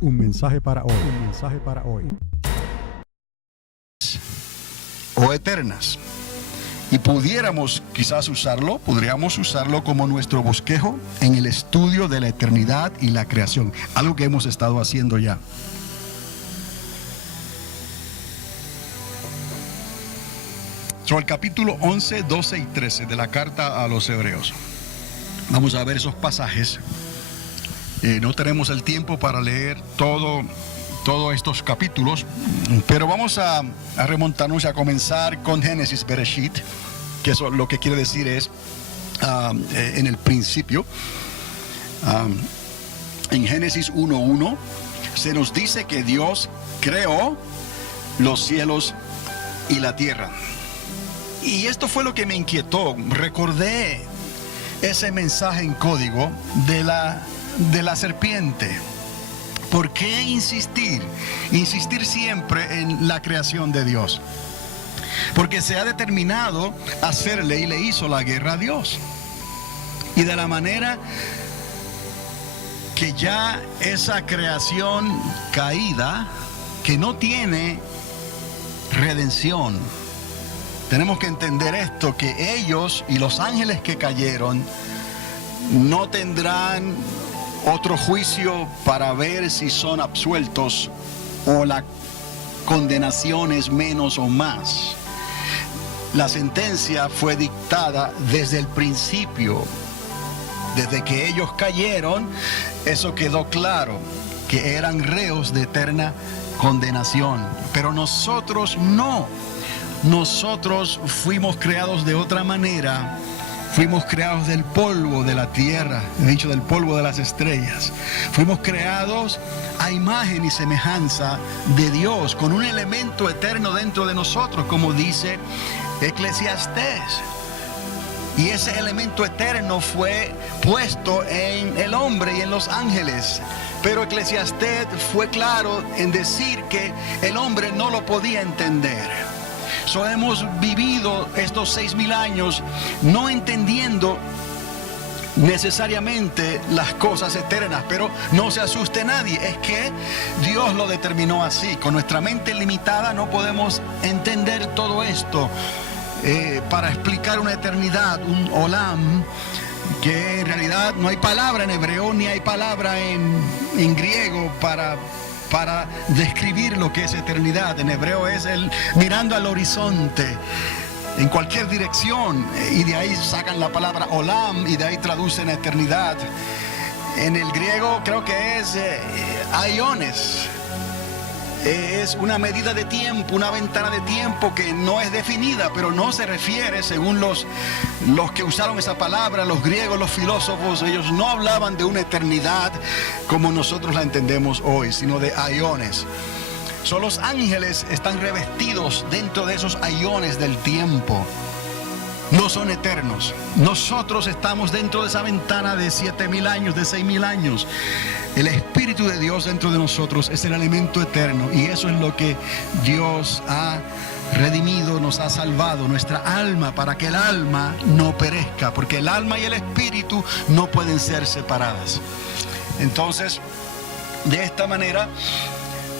Un mensaje para hoy. Un mensaje para hoy. O eternas. Y podríamos usarlo como nuestro bosquejo en el estudio de la eternidad y la creación. Algo que hemos estado haciendo ya. Sobre el capítulo 11, 12 y 13 de la carta a los Hebreos. Vamos a ver esos pasajes. No tenemos el tiempo para leer todos estos capítulos, pero vamos a remontarnos y a comenzar con Génesis, Bereshit, que eso lo que quiere decir es en el principio. En Génesis 1:1 se nos dice que Dios creó los cielos y la tierra. Y esto fue lo que me inquietó. Recordé ese mensaje en código de la serpiente. ¿Por qué insistir siempre en la creación de Dios? Porque se ha determinado hacerle y le hizo la guerra a Dios. Y de la manera que ya esa creación caída, que no tiene redención, tenemos que entender esto, que ellos y los ángeles que cayeron no tendrán otro juicio para ver si son absueltos o la condenación es menos o más. La sentencia fue dictada desde el principio. Desde que ellos cayeron, eso quedó claro, que eran reos de eterna condenación. Pero nosotros no. Nosotros fuimos creados de otra manera. Fuimos creados del polvo de la tierra, he dicho del polvo de las estrellas. Fuimos creados a imagen y semejanza de Dios, con un elemento eterno dentro de nosotros, como dice Eclesiastés. Y ese elemento eterno fue puesto en el hombre y en los ángeles. Pero Eclesiastés fue claro en decir que el hombre no lo podía entender. Hemos vivido estos 6,000 años no entendiendo necesariamente las cosas eternas, pero no se asuste nadie, es que Dios lo determinó así. Con nuestra mente limitada no podemos entender todo esto. Para explicar una eternidad, un olam, que en realidad no hay palabra en hebreo ni hay palabra en griego para describir lo que es eternidad. En hebreo es el mirando al horizonte en cualquier dirección, y de ahí sacan la palabra olam y de ahí traducen eternidad. En el griego creo que es aiones. Es una medida de tiempo, una ventana de tiempo que no es definida, pero no se refiere, según los que usaron esa palabra, los griegos, los filósofos, ellos no hablaban de una eternidad como nosotros la entendemos hoy, sino de aiones. Los ángeles están revestidos dentro de esos aiones del tiempo. No son eternos. Nosotros estamos dentro de esa ventana de 7,000 años, de 6,000 años. El Espíritu de Dios dentro de nosotros es el elemento eterno, y eso es lo que Dios ha redimido, nos ha salvado, nuestra alma, para que el alma no perezca, porque el alma y el espíritu no pueden ser separadas. Entonces, de esta manera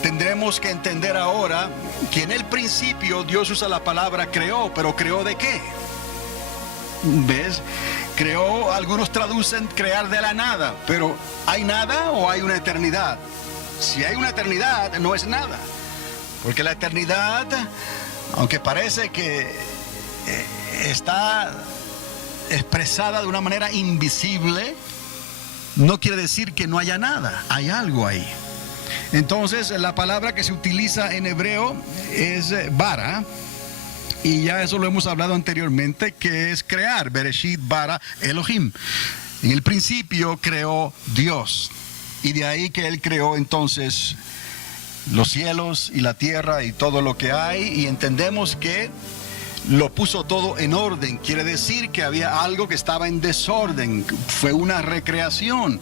tendremos que entender ahora que en el principio Dios usa la palabra creó, pero ¿creó de qué? ¿Ves? Creó, algunos traducen crear de la nada, pero ¿hay nada o hay una eternidad? Si hay una eternidad, no es nada, porque la eternidad, aunque parece que está expresada de una manera invisible, no quiere decir que no haya nada, hay algo ahí. Entonces, la palabra que se utiliza en hebreo es bara, y ya eso lo hemos hablado anteriormente, que es crear. Bereshit bara Elohim. En el principio creó Dios, y de ahí que Él creó entonces los cielos y la tierra y todo lo que hay, y entendemos que lo puso todo en orden. Quiere decir que había algo que estaba en desorden, fue una recreación.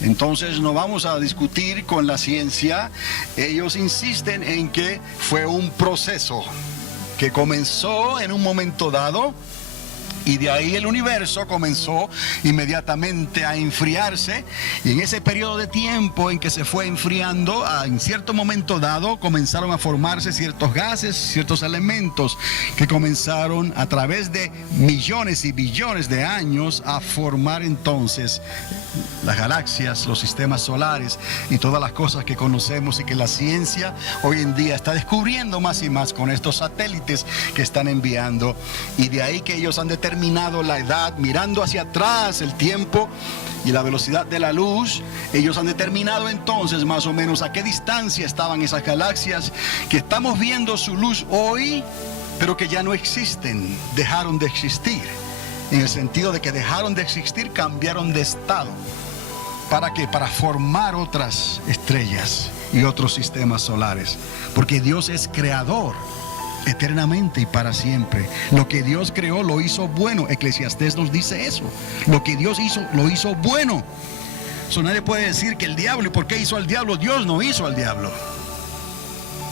Entonces no vamos a discutir con la ciencia. Ellos insisten en que fue un proceso que comenzó en un momento dado, Y de ahí el universo comenzó inmediatamente a enfriarse. Y en ese periodo de tiempo en que se fue enfriando, en cierto momento dado, comenzaron a formarse ciertos gases, ciertos elementos que comenzaron a través de millones y billones de años a formar entonces las galaxias, los sistemas solares y todas las cosas que conocemos y que la ciencia hoy en día está descubriendo más y más con estos satélites que están enviando. Y de ahí que ellos han determinado la edad, mirando hacia atrás el tiempo y la velocidad de la luz. Ellos han determinado entonces más o menos a qué distancia estaban esas galaxias que estamos viendo su luz hoy, pero que ya no existen, dejaron de existir. En el sentido de que dejaron de existir, cambiaron de estado. ¿Para qué? Para formar otras estrellas y otros sistemas solares. Porque Dios es creador eternamente y para siempre. Lo que Dios creó lo hizo bueno. Eclesiastés nos dice eso. Lo que Dios hizo, lo hizo bueno. Nadie puede decir que el diablo, ¿y por qué hizo al diablo? Dios no hizo al diablo.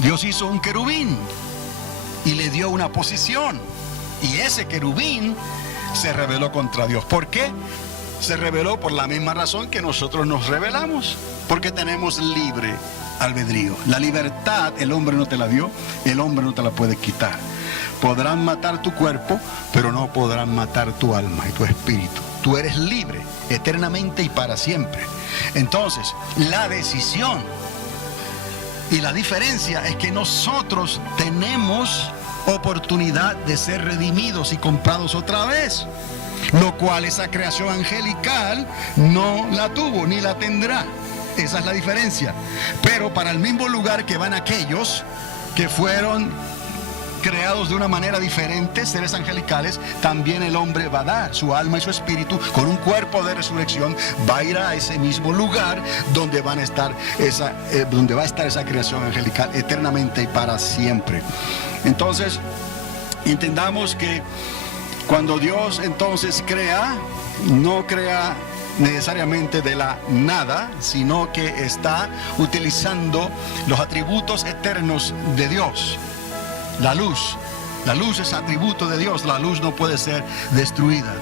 Dios hizo un querubín y le dio una posición. Y ese querubín se rebeló contra Dios. ¿Por qué? Se rebeló por la misma razón que nosotros nos rebelamos. Porque tenemos libre albedrío. La libertad el hombre no te la dio, el hombre no te la puede quitar. Podrán matar tu cuerpo, pero no podrán matar tu alma y tu espíritu. Tú eres libre eternamente y para siempre. Entonces, la decisión y la diferencia es que nosotros tenemos oportunidad de ser redimidos y comprados otra vez, lo cual esa creación angelical no la tuvo ni la tendrá. Esa es la diferencia. Pero para el mismo lugar que van aquellos que fueron creados de una manera diferente, seres angelicales, también el hombre va a dar su alma y su espíritu con un cuerpo de resurrección, va a ir a ese mismo lugar donde va a estar esa creación angelical eternamente y para siempre. Entonces, entendamos que cuando Dios entonces crea, no crea necesariamente de la nada, sino que está utilizando los atributos eternos de Dios. La luz es atributo de Dios, la luz no puede ser destruida.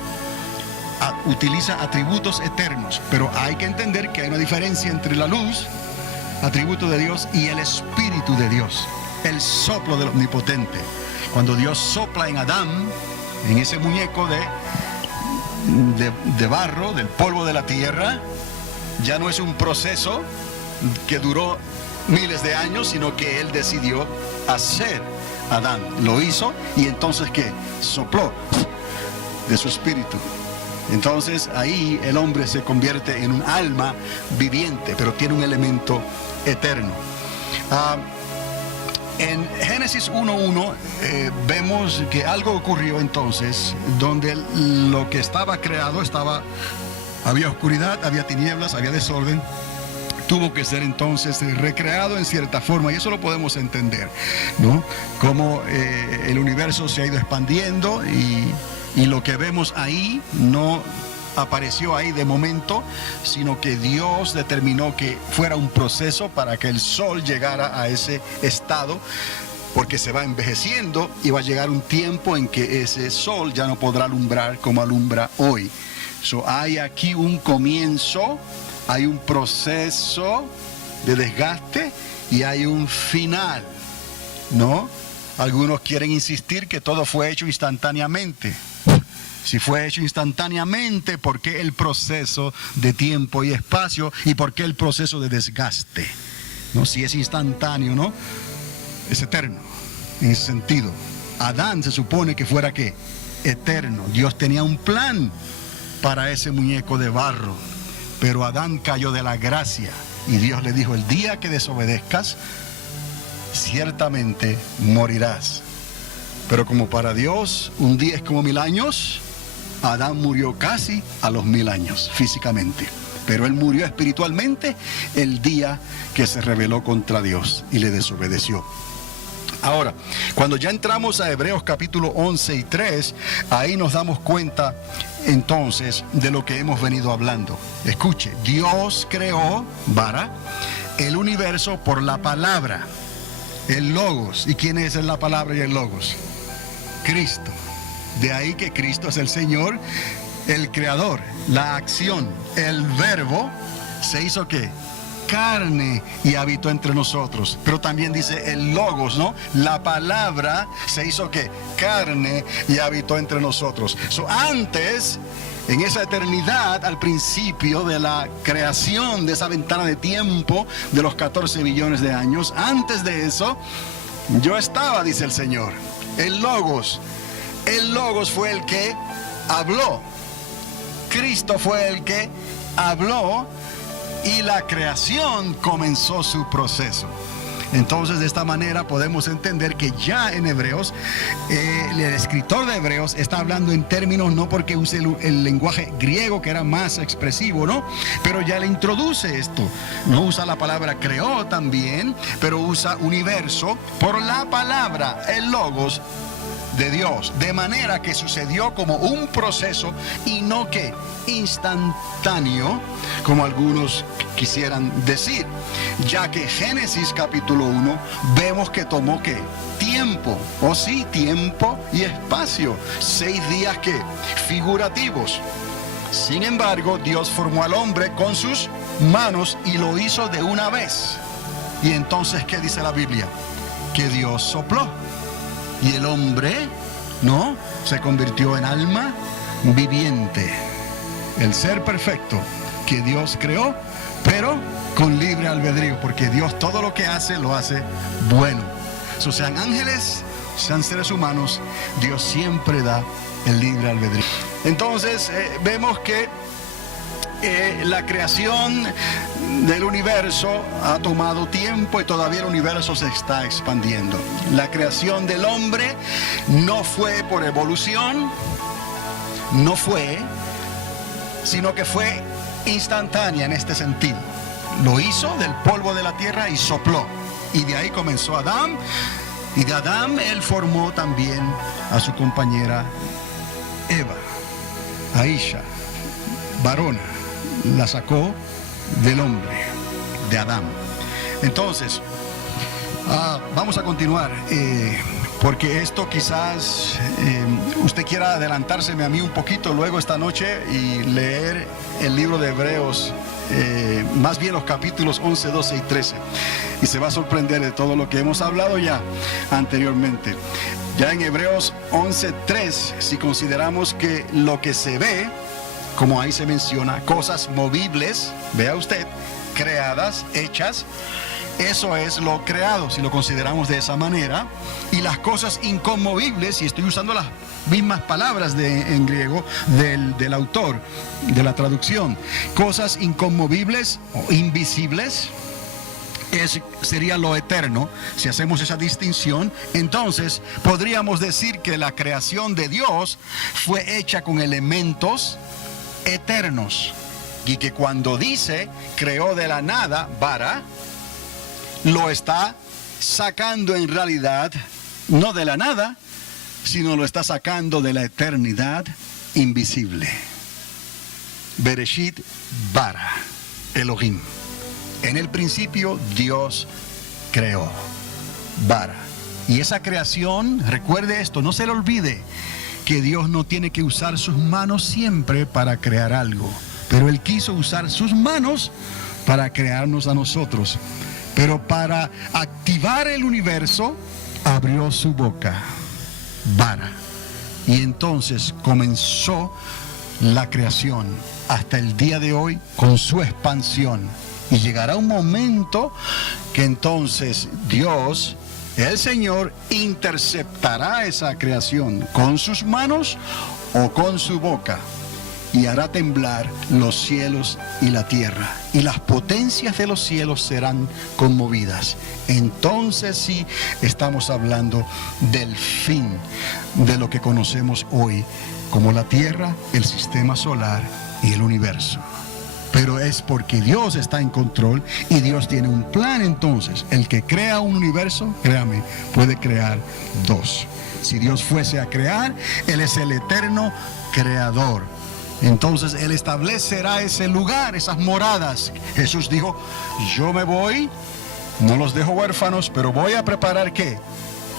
Utiliza atributos eternos, pero hay que entender que hay una diferencia entre la luz, atributo de Dios, y el Espíritu de Dios, el soplo del Omnipotente. Cuando Dios sopla en Adán, en ese muñeco de barro, del polvo de la tierra, ya no es un proceso que duró miles de años, sino que Él decidió hacer Adán. Lo hizo y entonces ¿qué? Sopló de su espíritu. Entonces ahí el hombre se convierte en un alma viviente, pero tiene un elemento eterno. En Génesis 1:1 vemos que algo ocurrió entonces, donde lo que estaba creado había oscuridad, había tinieblas, había desorden. Tuvo que ser entonces recreado en cierta forma, y eso lo podemos entender, ¿no? Como el universo se ha ido expandiendo y lo que vemos ahí no apareció ahí de momento, sino que Dios determinó que fuera un proceso para que el sol llegara a ese estado, porque se va envejeciendo y va a llegar un tiempo en que ese sol ya no podrá alumbrar como alumbra hoy. Hay aquí un comienzo, hay un proceso de desgaste y hay un final, ¿no? Algunos quieren insistir que todo fue hecho instantáneamente. Si fue hecho instantáneamente, ¿por qué el proceso de tiempo y espacio? ¿Y por qué el proceso de desgaste? ¿No? Si es instantáneo, ¿no? Es eterno, en ese sentido. Adán se supone que fuera, ¿qué? Eterno. Dios tenía un plan para ese muñeco de barro, pero Adán cayó de la gracia y Dios le dijo: el día que desobedezcas, ciertamente morirás. Pero como para Dios un día es como 1000 años, Adán murió casi a los 1000 años físicamente, pero él murió espiritualmente el día que se rebeló contra Dios y le desobedeció. Ahora, cuando ya entramos a Hebreos capítulo 11 y 3, ahí nos damos cuenta entonces de lo que hemos venido hablando. Escuche, Dios creó, vara, el universo por la palabra, el Logos. ¿Y quién es la palabra y el Logos? Cristo. De ahí que Cristo es el Señor, el Creador, la acción, el verbo, se hizo ¿qué? Carne y habitó entre nosotros. Pero también dice el logos, ¿no? La palabra se hizo ¿qué? Carne y habitó entre nosotros. Antes, en esa eternidad, al principio de la creación de esa ventana de tiempo de los 14 billones de años, antes de eso, yo estaba, dice el Señor. El logos fue el que habló. Cristo fue el que habló y la creación comenzó su proceso. Entonces, de esta manera podemos entender que ya en Hebreos, el escritor de Hebreos está hablando en términos, no porque use el lenguaje griego que era más expresivo, ¿no? Pero ya le introduce esto. No usa la palabra creó también, pero usa universo por la palabra, el logos de Dios, de manera que sucedió como un proceso y no que instantáneo, como algunos quisieran decir, ya que Génesis capítulo 1 vemos que tomó ¿qué? Tiempo, o sí, tiempo y espacio, 6 días que figurativos. Sin embargo, Dios formó al hombre con sus manos y lo hizo de una vez. Y entonces, ¿qué dice la Biblia? Que Dios sopló. Y el hombre, ¿no? Se convirtió en alma viviente. El ser perfecto que Dios creó, pero con libre albedrío, porque Dios todo lo que hace, lo hace bueno. Sean ángeles, sean seres humanos, Dios siempre da el libre albedrío. Entonces, vemos que la creación del universo ha tomado tiempo y todavía el universo se está expandiendo. La creación del hombre no fue por evolución, no fue, sino que fue instantánea en este sentido. Lo hizo del polvo de la tierra y sopló. Y de ahí comenzó Adán. Y de Adán él formó también a su compañera Eva, Aisha, varona. La sacó del hombre, de Adán. Entonces, vamos a continuar, porque esto quizás usted quiera adelantárseme a mí un poquito luego esta noche y leer el libro de Hebreos, más bien los capítulos 11, 12 y 13. Y se va a sorprender de todo lo que hemos hablado ya anteriormente. Ya en Hebreos 11:3, si consideramos que lo que se ve, como ahí se menciona, cosas movibles, vea usted, creadas, hechas, eso es lo creado, si lo consideramos de esa manera. Y las cosas inconmovibles, y estoy usando las mismas palabras en griego del autor, de la traducción, cosas inconmovibles o invisibles, sería lo eterno. Si hacemos esa distinción, entonces podríamos decir que la creación de Dios fue hecha con elementos eternos, y que cuando dice creó de la nada, bara, lo está sacando en realidad no de la nada, sino lo está sacando de la eternidad invisible. Bereshit bara, Elohim. En el principio Dios creó, bara. Y esa creación, recuerde esto, no se le olvide que Dios no tiene que usar sus manos siempre para crear algo, pero Él quiso usar sus manos para crearnos a nosotros. Pero para activar el universo, abrió su boca, bara, y entonces comenzó la creación hasta el día de hoy con su expansión. Y llegará un momento que entonces Dios, el Señor, interceptará esa creación con sus manos o con su boca y hará temblar los cielos y la tierra, y las potencias de los cielos serán conmovidas. Entonces sí estamos hablando del fin de lo que conocemos hoy como la tierra, el sistema solar y el universo. Pero es porque Dios está en control y Dios tiene un plan. Entonces, el que crea un universo, créame, puede crear dos. Si Dios fuese a crear, Él es el eterno creador. Entonces, Él establecerá ese lugar, esas moradas. Jesús dijo, yo me voy, no los dejo huérfanos, pero voy a preparar ¿qué?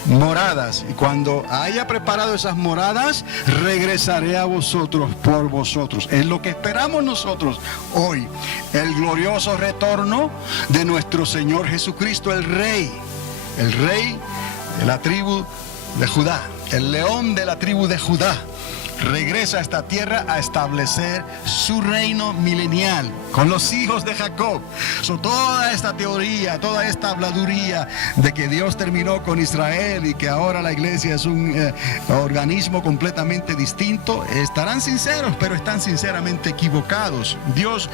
moradas, y cuando haya preparado esas moradas, regresaré a vosotros por vosotros. Es lo que esperamos nosotros hoy, el glorioso retorno de nuestro Señor Jesucristo, el Rey de la tribu de Judá, el león de la tribu de Judá. Regresa a esta tierra a establecer su reino milenial con los hijos de Jacob. Toda esta teoría, toda esta habladuría de que Dios terminó con Israel y que ahora la iglesia es un organismo completamente distinto, estarán sinceros, pero están sinceramente equivocados. Dios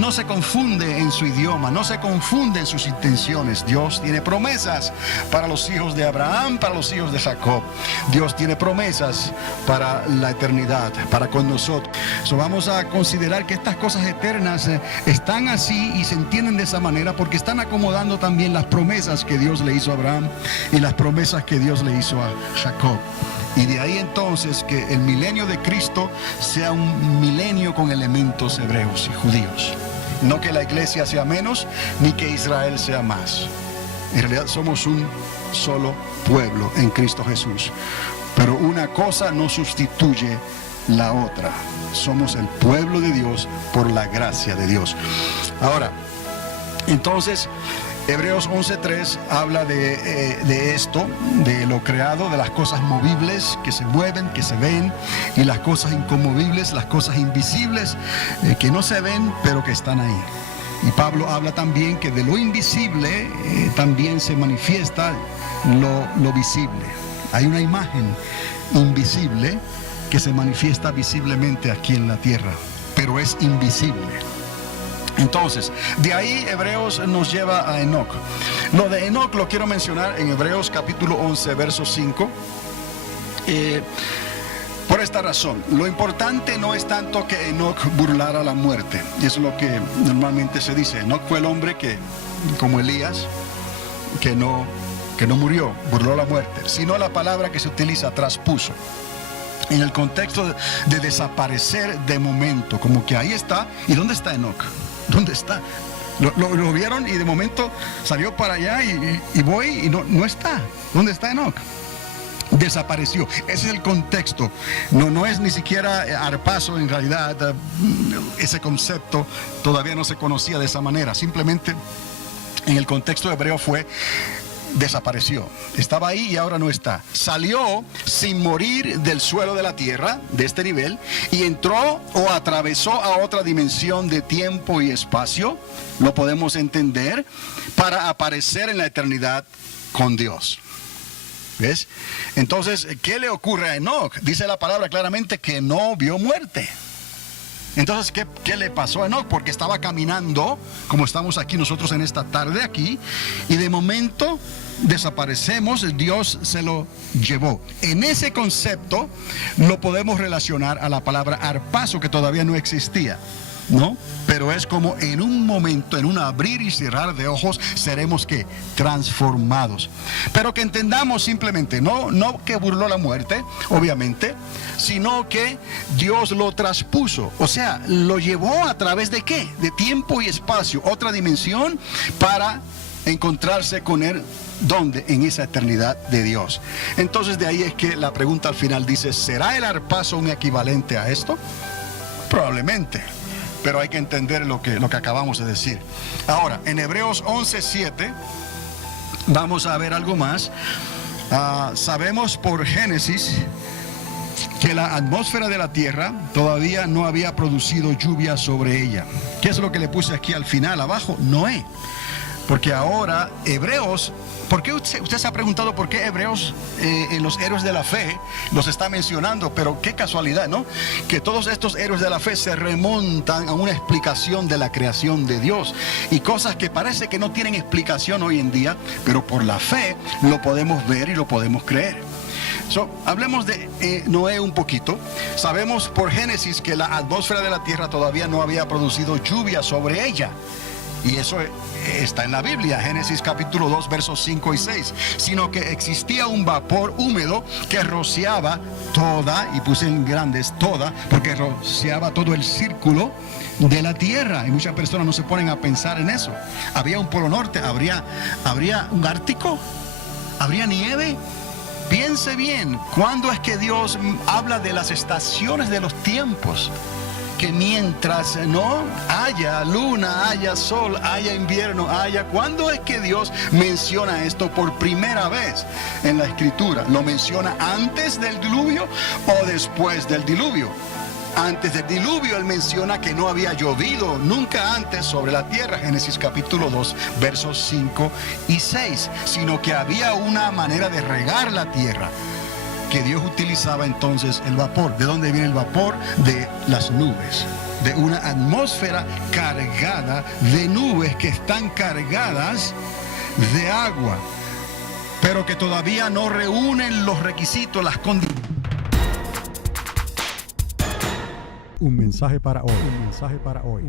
no se confunde en su idioma, no se confunde en sus intenciones. Dios tiene promesas para los hijos de Abraham, para los hijos de Jacob. Dios tiene promesas para la eternidad, para con nosotros. Vamos a considerar que estas cosas eternas están así y se entienden de esa manera porque están acomodando también las promesas que Dios le hizo a Abraham y las promesas que Dios le hizo a Jacob. Y de ahí entonces que el milenio de Cristo sea un milenio con elementos hebreos y judíos. No que la iglesia sea menos ni que Israel sea más. En realidad somos un solo pueblo en Cristo Jesús. Pero una cosa no sustituye la otra. Somos el pueblo de Dios por la gracia de Dios. Ahora, entonces, Hebreos 11:3 habla de esto, de lo creado, de las cosas movibles que se mueven, que se ven, y las cosas inconmovibles, las cosas invisibles, que no se ven, pero que están ahí. Y Pablo habla también que de lo invisible también se manifiesta lo visible. Hay una imagen invisible que se manifiesta visiblemente aquí en la tierra, pero es invisible. Entonces, de ahí Hebreos nos lleva a Enoc. Lo de Enoc lo quiero mencionar en Hebreos capítulo 11, verso 5. Por esta razón, lo importante no es tanto que Enoc burlara la muerte. Eso es lo que normalmente se dice. Enoc fue el hombre que, como Elías, que no murió, burló la muerte, sino la palabra que se utiliza, traspuso, en el contexto de desaparecer de momento, como que ahí está. ¿Y dónde está Enoc? ¿Dónde está? Lo vieron y de momento salió para allá y voy y no está. ¿Dónde está Enoc? Desapareció. Ese es el contexto. No es ni siquiera arpazo en realidad. Ese concepto todavía no se conocía de esa manera. Simplemente en el contexto hebreo fue: desapareció, estaba ahí y ahora no está. Salió sin morir del suelo de la tierra, de este nivel, y entró o atravesó a otra dimensión de tiempo y espacio, lo podemos entender, para aparecer en la eternidad con Dios. ¿Ves? Entonces, ¿qué le ocurre a Enoc? Dice la palabra claramente que no vio muerte. Entonces, ¿qué le pasó a Enoc? Porque estaba caminando, como estamos aquí nosotros en esta tarde aquí, y de momento desaparecemos, Dios se lo llevó. En ese concepto lo podemos relacionar a la palabra arpazo, que todavía no existía, ¿no? Pero es como en un momento, en un abrir y cerrar de ojos, seremos ¿qué? Transformados. Pero que entendamos simplemente, no que burló la muerte, obviamente, sino que Dios lo traspuso. O sea, lo llevó a través de ¿qué? De tiempo y espacio, otra dimensión, para encontrarse con Él. ¿Dónde? En esa eternidad de Dios. Entonces de ahí es que la pregunta al final dice: ¿será el arpazo un equivalente a esto? Probablemente. Pero hay que entender lo que acabamos de decir. Ahora, en Hebreos 11:7 vamos a ver algo más. Sabemos por Génesis que la atmósfera de la tierra todavía no había producido lluvia sobre ella. ¿Qué es lo que le puse aquí al final, abajo? Noé. Porque ahora Hebreos, ¿por qué usted se ha preguntado por qué Hebreos en los héroes de la fe los está mencionando? Pero qué casualidad, ¿no? Que todos estos héroes de la fe se remontan a una explicación de la creación de Dios. Y cosas que parece que no tienen explicación hoy en día, pero por la fe lo podemos ver y lo podemos creer. Hablemos de Noé un poquito. Sabemos por Génesis que la atmósfera de la tierra todavía no había producido lluvia sobre ella. Y eso está en la Biblia, Génesis capítulo 2, versos 5 y 6. Sino que existía un vapor húmedo que rociaba toda, y puse en grandes toda, porque rociaba todo el círculo de la tierra. Y muchas personas no se ponen a pensar en eso. Había un polo norte, habría un ártico, habría nieve. Piense bien, ¿cuándo es que Dios habla de las estaciones de los tiempos? Que mientras no haya luna, haya sol, haya invierno, ¿cuándo es que Dios menciona esto por primera vez en la Escritura? ¿Lo menciona antes del diluvio o después del diluvio? Antes del diluvio Él menciona que no había llovido nunca antes sobre la tierra, Génesis capítulo 2, versos 5 y 6, sino que había una manera de regar la tierra, que Dios utilizaba entonces el vapor. ¿De dónde viene el vapor? De las nubes, de una atmósfera cargada de nubes que están cargadas de agua, pero que todavía no reúnen los requisitos, las condiciones. Un mensaje para hoy. Un mensaje para hoy.